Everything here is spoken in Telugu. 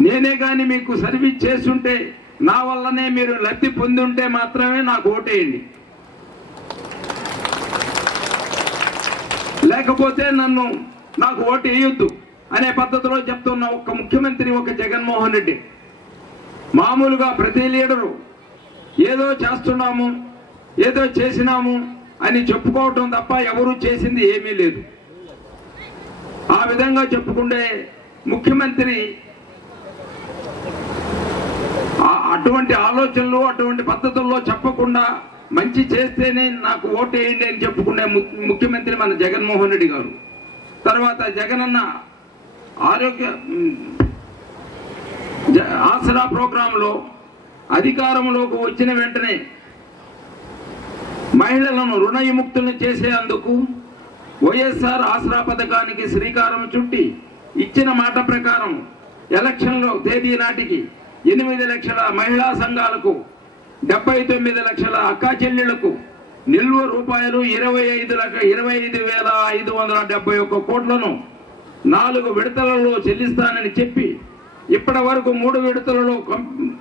నేనే కానీ మీకు సర్వీస్ చేస్తుంటే నా వల్లనే మీరు లబ్ధి పొంది ఉంటే మాత్రమే నాకు ఓటేయండి. లేకపోతే నన్ను నాకు ఓటు వేయొద్దు అనే పద్ధతిలో చెప్తున్న ఒక ముఖ్యమంత్రి ఒక జగన్మోహన్ రెడ్డి. మామూలుగా ప్రతి లీడరు ఏదో చేస్తున్నాము ఏదో చేసినాము అని చెప్పుకోవటం తప్ప ఎవరు చేసింది ఏమీ లేదు. ఆ విధంగా చెప్పుకుంటే ముఖ్యమంత్రి ఆ- అటువంటి ఆలోచనలు అటువంటి పద్ధతుల్లో చెప్పకుండా మంచి చేస్తేనే నాకు ఓటు వేయండి అని చెప్పుకునే ము- ముఖ్యమంత్రి మన జగన్మోహన్ రెడ్డి గారు. తర్వాత జగనన్న ఆరోగ్య జ- ఆసరా ప్రోగ్రాంలో అధికారంలోకి వచ్చిన వెంటనే మహిళలను రుణ విముక్తులను చేసేందుకు వైఎస్ఆర్ ఆసరా పథకానికి శ్రీకారం చుట్టి ఇచ్చిన మాట ప్రకారం ఎలక్షన్లో తేదీ నాటికి ఎనిమిది లక్షల మహిళా సంఘాలకు డెబ్బై తొమ్మిది లక్షల అక్కా చెల్లెళ్ళకు నిల్వ రూపాయలు ఇరవై ఐదు లక్ష ఇరవై ఐదు వేల ఐదు వందల డెబ్బై ఒక్క కోట్లను నాలుగు విడతలలో చెల్లిస్తానని చెప్పి ఇప్పటి వరకు మూడు విడతలలో కం-